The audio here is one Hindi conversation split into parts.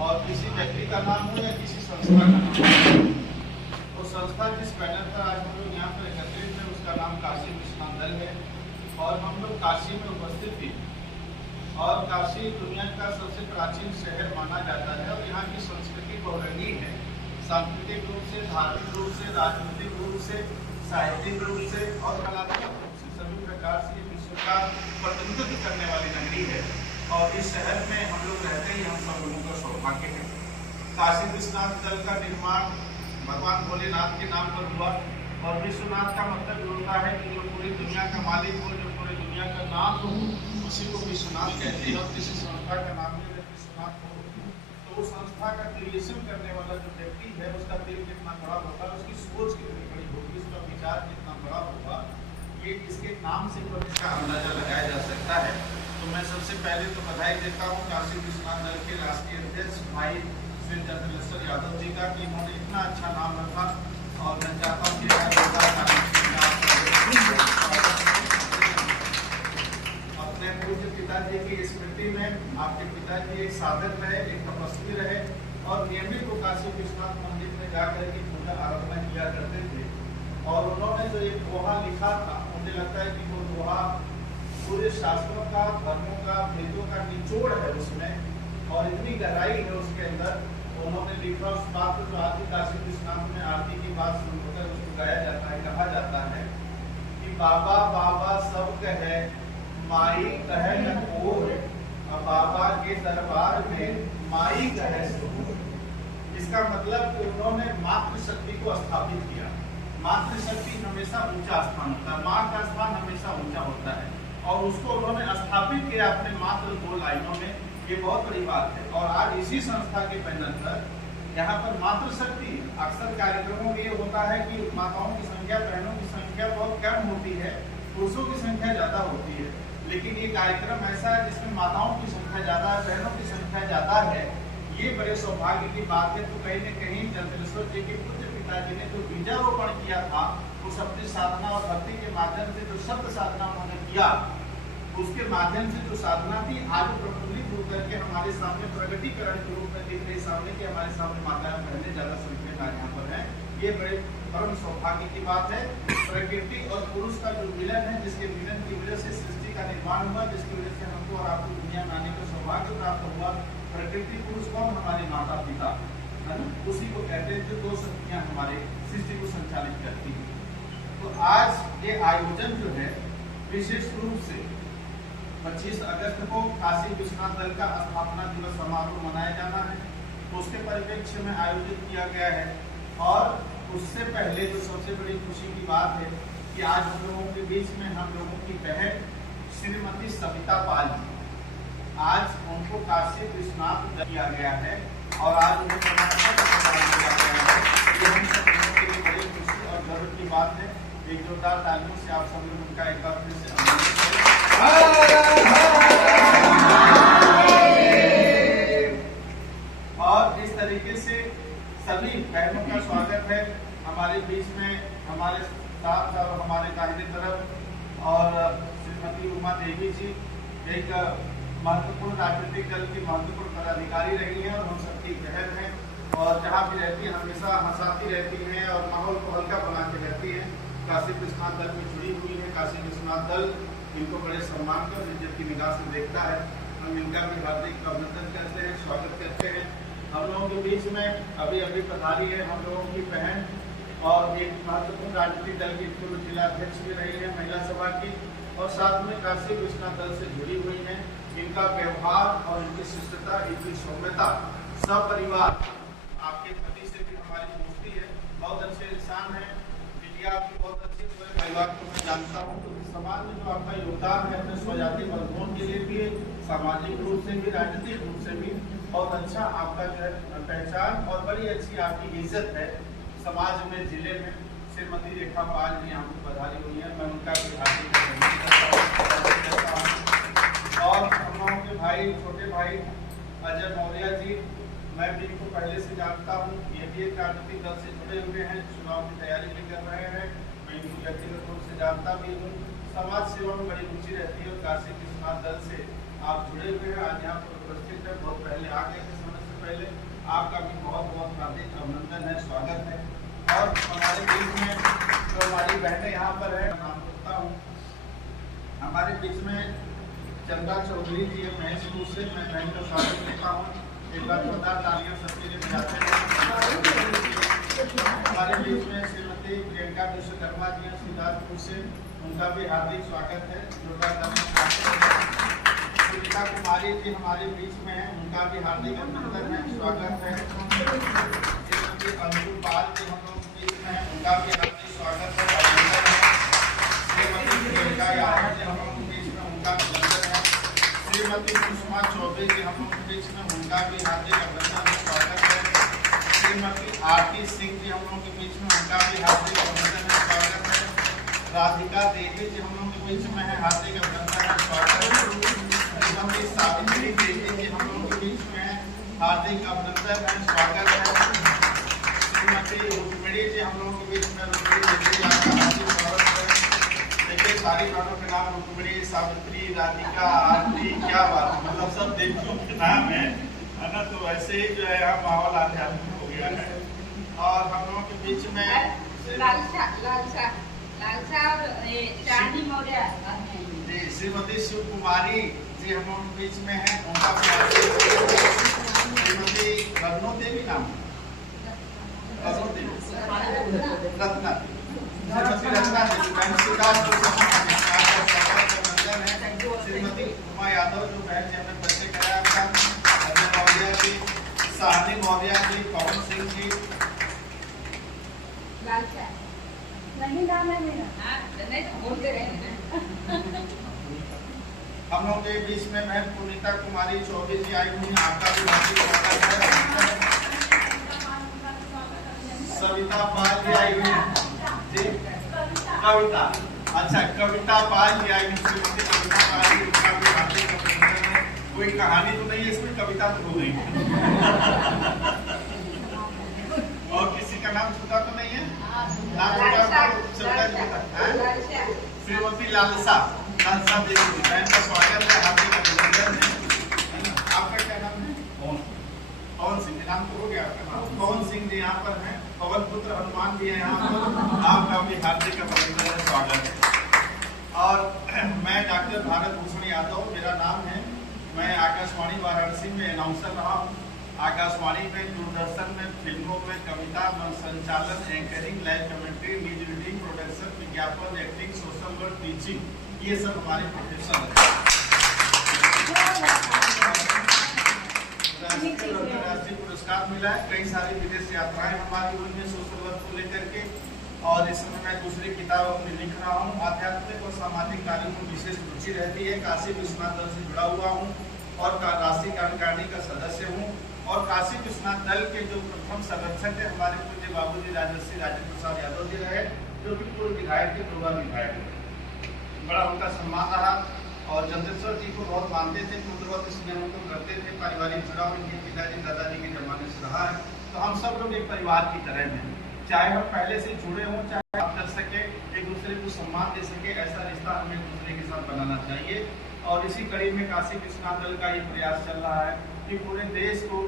और किसी व्यक्ति का नाम हो या किसी संस्था का नाम हो। तो संस्था जिस बैनर पर आज हम लोग यहाँ पर एकत्रित हैं उसका नाम काशी विश्वनाथ दल है और हम लोग काशी में उपस्थित हैं। और काशी दुनिया का सबसे प्राचीन शहर माना जाता है और यहाँ की संस्कृति बहुरंगी है, सांस्कृतिक रूप से, धार्मिक रूप से, राजनीतिक रूप से, साहित्यिक रूप से और कलात्मक रूप से सभी प्रकार से विश्व का प्रतिनिधित्व करने वाली नगरी है। और इस शहर में हम लोग रहते ही हम सब लोगों का सौभाग्य है। काशी विश्वनाथ दल का निर्माण भगवान भोलेनाथ के नाम पर हुआ और विश्वनाथ का मतलब होता है कि जो पूरी दुनिया का मालिक हो, जो पूरी दुनिया का नाथ हो, उसी को विश्वनाथ कहते हैं। और किसी संस्था का नाम अगर विश्वनाथ हो तो उस संस्था का क्रिएशन करने वाला जो व्यक्ति है उसका दिल कितना बड़ा होगा, उसकी सोच कितनी बड़ी होगी, उसका विचार कितना बड़ा होगा, ये इसके नाम से तो इसका अंदाजा लगाया जा सकता है। तो मैं सबसे पहले तो बधाई देता हूँ काशी विश्वनाथ दल के राष्ट्रीय अध्यक्ष भाई श्री चंद्रेश्वर यादव जी का कि इन्होंने इतना अच्छा नाम रखा। और मैं चाहता हूँ कि अपने पूज्य पिताजी की स्मृति में आपके पिताजी एक साधक रहे, एक तपस्वी रहे और नियमित वो काशी विश्वनाथ मंदिर में जाकर के पूजा आराधना किया करते थे। और उन्होंने जो एक दोहा लिखा था, मुझे लगता है कि वो दोहा पूरे शास्त्रों का, धर्मों का, वेदों का निचोड़ है उसमें और इतनी गहराई है उसके अंदर। उन्होंने लिखा उस बात को जो आज भी काशी विश्वनाथ में आरती की बात सुनकर उसको गाया जाता है, कहा जाता है कि बाबा बाबा सब कहे माई कहे न कोई, बाबा के दरबार में माई कहे सो। इसका मतलब कि उन्होंने मातृशक्ति को स्थापित किया। मातृशक्ति हमेशा ऊंचा स्थान होता है, माँ का स्थान हमेशा ऊंचा होता है और उसको उन्होंने स्थापित किया अपने मात्र 2 लाइनों में। ये बहुत बड़ी बात है। और आज इसी संस्था के बैनर पर यहाँ पर मातृशक्ति, अक्सर कार्यक्रमों में ये होता है कि माताओं की संख्या, बहनों की संख्या बहुत कम होती है, पुरुषों की संख्या ज्यादा होती है। लेकिन ये कार्यक्रम ऐसा है जिसमें माताओं की संख्या ज्यादा है, बहनों की संख्या ज्यादा है। ये बड़े सौभाग्य की बात है। तो कहीं न कहीं चंद्रेश्वर जी के पूज्य पिताजी ने जो बीजारोपण किया था उस अपनी साधना और भक्ति के माध्यम से जो शब्द साधना उन्होंने किया, उसके माध्यम से जो साधना थी आज प्रफुल्लित होकर के हमारे सामने प्रगटीकरण के रूप में दिख रही सामने कि हमारे सामने माताएं बहनें ज्यादा संख्या में यहाँ पर है। ये बड़े परम सौभाग्य की बात है। प्रकृति और पुरुष का जो मिलन है, जिसके मिलन की वजह से सृष्टि का निर्माण हुआ, जिसकी वजह से हमको और आपको दुनिया में आने का सौभाग्य प्राप्त हुआ। प्रकृति पुरुष कौन? हमारे माता पिता है ना, उसी को कहते हैं जो 2 शक्तियां हमारे सृष्टि को संचालित करती है। तो आज ये आयोजन जो है विशेष रूप से 25 अगस्त को काशी विश्वनाथ दल का स्थापना दिवस समारोह मनाया जाना है, तो उसके परिप्रेक्ष्य में आयोजित किया गया है। और उससे पहले जो सबसे बड़ी खुशी की बात है कि आज हम लोगों के बीच में हम लोगों की बहन श्रीमती सविता पाल जी, आज उनको काशी विश्वनाथ दल किया गया है और आज उन्हें दिया गया है। ये हम सब लोगों के लिए बड़ी खुशी और गर्व की बात है। एक जोरदार तालियों से आप सब लोग उनका एक बार फिर से और इस तरीके से सभी बहनों का स्वागत है हमारे बीच में, हमारे साथ और हमारे दाहिने तरफ। और श्रीमती उमा देवी जी एक महत्वपूर्ण राजनीतिक दल की महत्वपूर्ण पदाधिकारी रही है और हम सबकी बहन है और जहाँ भी रहती है हमेशा हंसाती रहती हैं और माहौल को हल्का बना के रहती है। काशी विश्वनाथ दल में जुड़ी हुई है। काशी विश्वनाथ दल इनको बड़े सम्मान के और इज्जत की निगाह से देखता है। हम इनका भी हार्दिक अभिनंदन करते हैं, स्वागत करते हैं। हम लोगों के बीच में अभी पधारी है हम लोगों की बहन और एक महत्वपूर्ण राजनीतिक दल की पूर्व जिला अध्यक्ष भी रही है महिला सभा की और साथ में काशी विश्वनाथ दल से जुड़ी हुई है। इनका व्यवहार और इनकी शिष्टता, इनकी सौम्यता, सपरिवार, आपके पति से भी हमारी दोस्ती है, बहुत अच्छे इंसान है। आपकी बहुत अच्छे पूरे परिवार को मैं जानता हूँ। तो समाज में जो आपका योगदान है अपने स्वजाति वर्गों के लिए भी, सामाजिक रूप से भी, राजनीतिक रूप से भी बहुत अच्छा आपका जो है पहचान और बड़ी अच्छी आपकी इज्जत है समाज में, जिले में। श्रीमती रेखा पाल जी यहाँ पर पधारी हुई है, मैं उनका भी हार्दिक अभिनंदन करता हूँ। और हम लोगों के भाई, छोटे भाई अजय मौर्य जी, मैं भी इनको पहले से जानता हूँ। ये भी एक राजनीतिक दल से जुड़े हुए हैं, चुनाव की तैयारी भी कर रहे हैं। मैं इनको व्यक्तिगत रूप से जानता भी हूँ। समाज सेवा में बड़ी रुचि रहती है और काशी विश्वनाथ दल से आप जुड़े हुए हैं। आज यहाँ पर उपस्थित है, बहुत पहले आ गए थे समय से पहले आपका भी बहुत बहुत हार्दिक अभिनंदन है, स्वागत है। और हमारे बीच में जो हमारी बहनें यहाँ पर है, नाम रखता हूँ, हमारे बीच में चंदा चौधरी जी है महेशपुर से, मैं बहन का स्वागत करता हूँ। एक बार जोरदार तालियां सबके लिए बजाते हैं। हमारे बीच में श्रीमती प्रियंका विश्वकर्मा जी हैं सिद्धार्थपुर से, उनका भी हार्दिक स्वागत है, जोरदार तालियां। सुनीता कुमारी जी हमारे बीच में हैं, उनका भी हार्दिक अभिनंदन है, स्वागत है। श्रीमती अंशु पाल जी हम लोग बीच में हैं, उनका भी हार्दिक स्वागत है, अभिनंदन है। श्रीमती प्रियंका यादव जी हम लोग बीच में, उनका अभिनंदन है। श्रीमती सुषमा चौबे जी हम लोग बीच में, उनका भी हार्दिक अभिनंदन है, स्वागत है। श्रीमती आरती सिंह जी हम लोग के बीच में, उनका भी हार्दिक अभिनंदन है, स्वागत है। राधिका देवी जी हम लोग के बीच में है, हार्दिक अभिनंदन है, स्वागत है। श्रीमती सावित्री देवी जी हम लोग के बीच में है, हार्दिक अभिनंदन है, स्वागत है। श्रीमती रुक्मिणी जी हम लोग के बीच में, रुक्मिणी देवी जी आपका हार्दिक स्वागत है। देखिए सारी बहनों के नाम रुक्मिणी, सावित्री, राधिका, आरती, क्या बात है, मतलब सब देवियों के नाम है ना। तो ऐसे ही जो है यहाँ माहौल आध्यात्मिक हो गया है। और हम लोगों के बीच में लालसा और चांदी मौर्य जी श्रीमती शिव कुमारी जी हम लोगों के बीच में है, उनका भी श्रीमती रत्नो देवी नाम रत्ना देवी, श्रीमती रत्ना देवी, श्रीमती उमा यादव जो बहन जी हमने परिचय कराया था, अजय मौर्य जी, साहनी मौर्य जी, पवन सिंह जी। नहीं नाम है मेरा, नहीं तो बोलते रहेंगे। हम लोग के बीच में बहन पुनीता कुमारी चौबे जी आई हुई, आपका भी हार्दिक स्वागत है। सविता पाल जी आई हुई जी, कविता, अच्छा कविता पाल जी आई हुई, श्रीमती कविता पाल जी, उनका भी हार्दिक अभिनंदन है। कोई कहानी तो नहीं है इसमें, कविता तो हो गई। और किसी का नाम छूटा तो नहीं है? नाम श्रीमती लालसा देवी, बहन का स्वागत है, हार्दिक अभिनंदन है। आपका क्या नाम है? पवन सिंह, नाम तो हो गया आपका नाम। पवन सिंह जी यहाँ पर हैं, पवन पुत्र हनुमान जी है यहाँ पर, आपका भी हार्दिक अभिनंदन, स्वागत है। और मैं डॉक्टर भारत भूषण यादव मेरा नाम है, मैं आकाशवाणी वाराणसी में अनाउंसर रहा हूँ। आकाशवाणी में, दूरदर्शन में, फिल्मों में कविता संचालन, anchoring, live commentary, news reading, production, विज्ञापन, एक्टिंग, सोशल वर्क, टीचिंग, ये सब हमारे प्रोफेशन है। राष्ट्रीय पुरस्कार मिला है, कई सारी विदेश यात्राएं हमारी हुई हैं सोशल वर्क को लेकर के। और इस समय मैं दूसरी किताब अपनी लिख रहा हूँ। आध्यात्मिक और सामाजिक कार्यों में विशेष रुचि रहती है। काशी विश्वनाथ दल से जुड़ा हुआ हूँ और राष्ट्रीय कार्यकारिणी का सदस्य हूँ। और काशी विश्वनाथ दल के जो प्रथम संरक्षक थे हमारे पूज्य बाबूजी राजर्षि राजेंद्र प्रसाद यादव जी रहे, जो कि पूर्व विधायक थे, 2 बार विधायक थे। बड़ा उनका सम्मान रहा और जगदीश्वर जी को बहुत मानते थे, पुत्रवत स्नेह उनको करते थे। पारिवारिक जुड़ाव इनके पिताजी दादाजी के जमाने से रहा है। तो हम सब लोग एक परिवार की तरह हैं, चाहे हम पहले से जुड़े हों, चाहे आप कर सके, एक दूसरे को सम्मान दे सके, ऐसा रिश्ता हमें एक दूसरे के साथ बनाना चाहिए। और इसी कड़ी में काशी विश्वनाथ दल का ये प्रयास चल रहा है कि पूरे देश को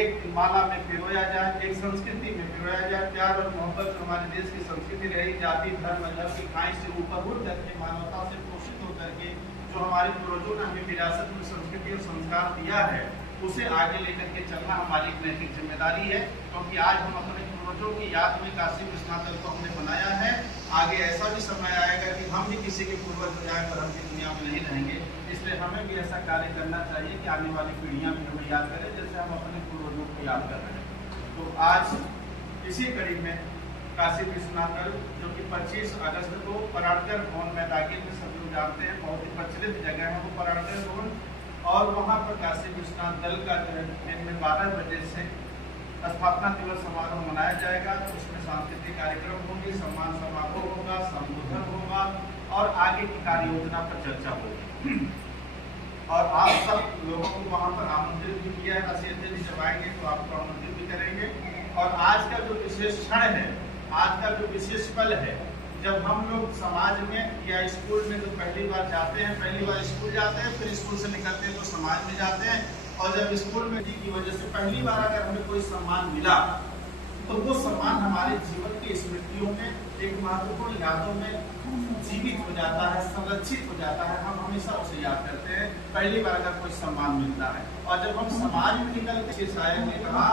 एक माला में पिरोया जाए, एक संस्कृति में पिरोया जाए। प्यार और मोहब्बत जो हमारे देश की संस्कृति रही, जाति धर्म मजहब की खाई से ऊपर उठ करके, मानवता से पोषित होकर के जो हमारे पूर्वजों ने हमें विरासत में संस्कृति और संस्कार दिया है, उसे आगे लेकर के चलना हमारी एक नैतिक जिम्मेदारी है। क्योंकि आज हम अपने पूर्वजों की याद में काशी विश्वनाथ दल को हमने बनाया है। आगे ऐसा भी समय आएगा कि हम भी किसी के पूर्वज हो जाए पर हम की दुनिया में नहीं रहेंगे, इसलिए हमें भी ऐसा कार्य करना चाहिए कि आने वाली पीढ़ियां भी हमें याद करें जैसे हम अपने पूर्वजों को याद कर रहे हैं। तो आज इसी कड़ी में काशी विश्वनाथ दल, जो कि 25 अगस्त को पराड़कर भवन में दाखिल में सब लोग जानते हैं, बहुत ही प्रचलित जगह है वो पराड़कर भवन। और वहाँ पर काशी विश्वनाथ दल का जो है दिन में 12 बजे से स्थापना दिवस समारोह मनाया जाएगा। तो उसमें सांस्कृतिक कार्यक्रम होंगे, सम्मान समारोह होगा, संबोधन होगा और आगे की कार्य योजना पर चर्चा होगी। और आप सब लोगों को वहाँ पर आमंत्रित भी किया है। नसीहतें भी जब आएंगे तो आपको आमंत्रित भी करेंगे। और आज का जो विशेष क्षण है, आज का जो विशेष पल है, जब हम लोग समाज में या स्कूल में तो पहली बार जाते हैं, पहली बार स्कूल जाते हैं, फिर स्कूल से निकलते हैं तो समाज में जाते हैं, और जब स्कूल में की वजह से पहली बार अगर हमें कोई सम्मान मिला तो वो सम्मान हमारे जीवन की स्मृतियों में, एक महत्वपूर्ण यादों में जीवित हो जाता है, संरक्षित हो जाता है। हम हमेशा उसे याद करते हैं पहली बार अगर कोई सम्मान मिलता है। और जब हम समाज में निकलते, शायर ने कहा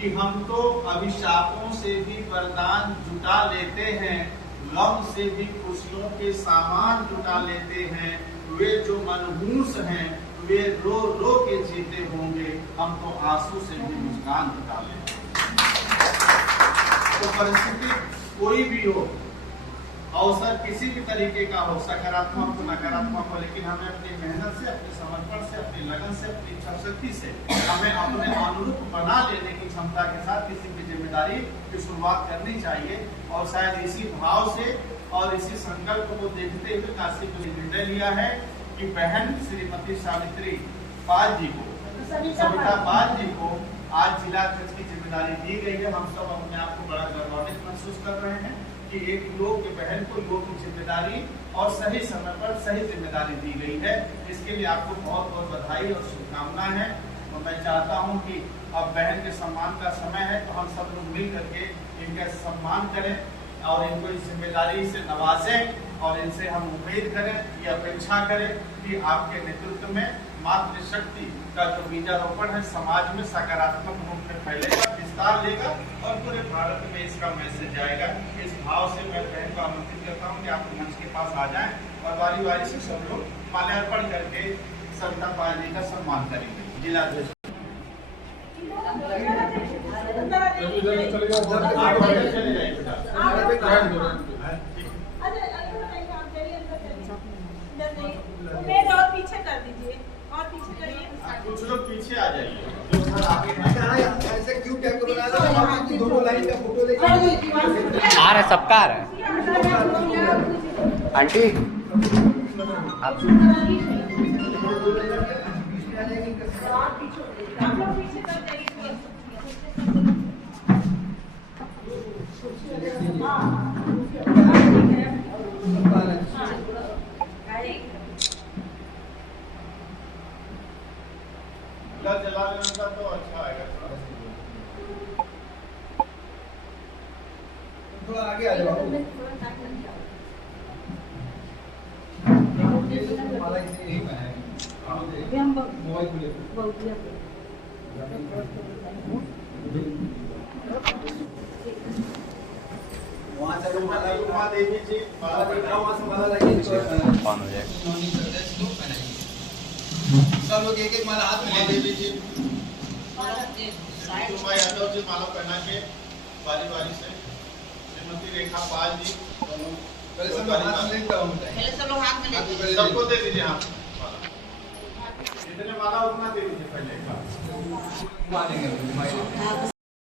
कि हम तो अभिशापों से भी वरदान जुटा लेते हैं, गम से भी खुशियों के सामान जुटा लेते हैं, वे जो मनहूस हैं वे रो रो के जीते होंगे, हम तो आंसू से भी मुस्कान जुटा लेते हैं। तो परिस्थिति कोई भी हो, अवसर किसी भी तरीके का हो, सकारात्मक हो नकारात्मक हो, लेकिन हमें अपनी मेहनत से, अपने समर्पण से, अपनी लगन से, अपनी इच्छा शक्ति से हमें अपने अनुरूप बना लेने की क्षमता के साथ किसी भी जिम्मेदारी की शुरुआत करनी चाहिए। और शायद इसी भाव से और इसी संकल्प को देखते हुए काशी को निर्णय लिया है कि बहन श्रीमती सावित्री पाल जी को, सविता पाल जी को आज जिला अध्यक्ष की जिम्मेदारी दी गई है। हम सब अपने आप को बड़ा गौरवान्वित महसूस कर रहे हैं कि एक योग की बहन को योग की जिम्मेदारी और सही समय पर सही जिम्मेदारी दी गई है। इसके लिए आपको बहुत बहुत बधाई और शुभकामनाएं हैं। और मैं चाहता हूं कि अब बहन के सम्मान का समय है, तो हम सब लोग मिल करके इनका सम्मान करें और इनको इस जिम्मेदारी से नवाजें, और इनसे हम उम्मीद करें, ये अपेक्षा करें कि आपके नेतृत्व में मातृशक्ति का जो बीजारोपण है समाज में सकारात्मक रूप में फैलेगा, विस्तार लेगा और पूरे भारत में इसका मैसेज जाएगा। इस भाव से मैं बहन को आमंत्रित करता हूँ कि आप मंच के पास आ जाएं और बारी बारी से सब लोग माल्यार्पण करके सविता पाल जी का सम्मान करेंगे। जिला अध्यक्ष और पीछे कर दीजिए, और पीछे करिए, कुछ लोग पीछे आ जाइए, जो सर आगे हैं। ऐसे क्यों टाइप का बना रहा है? आप दोनों लाइन का फोटो लेके आ रहा है, सबका आ रहा है। आंटी आप पीछे कर जाइए। जला लेना तो अच्छा आएगा। थोड़ा आगे आ जाओ। माला किसी नहीं बनाया। मोबाइल खुले। वहाँ से माला देवी जी, माला बैठा वहाँ से माला लगी। कौन हो जाएगा? सब लोग एक एक माला हाथ में देवी जी, कुमार यादव जी माला पहना के बारी बारी से, श्रीमती रेखा पाल जी दोनों पहले सब हाथ में लेता हूँ। पहले सब लोग हाथ में लेते, सबको दे दीजिए। आप जितने माला उतना दे दीजिए पहले। मारेंगे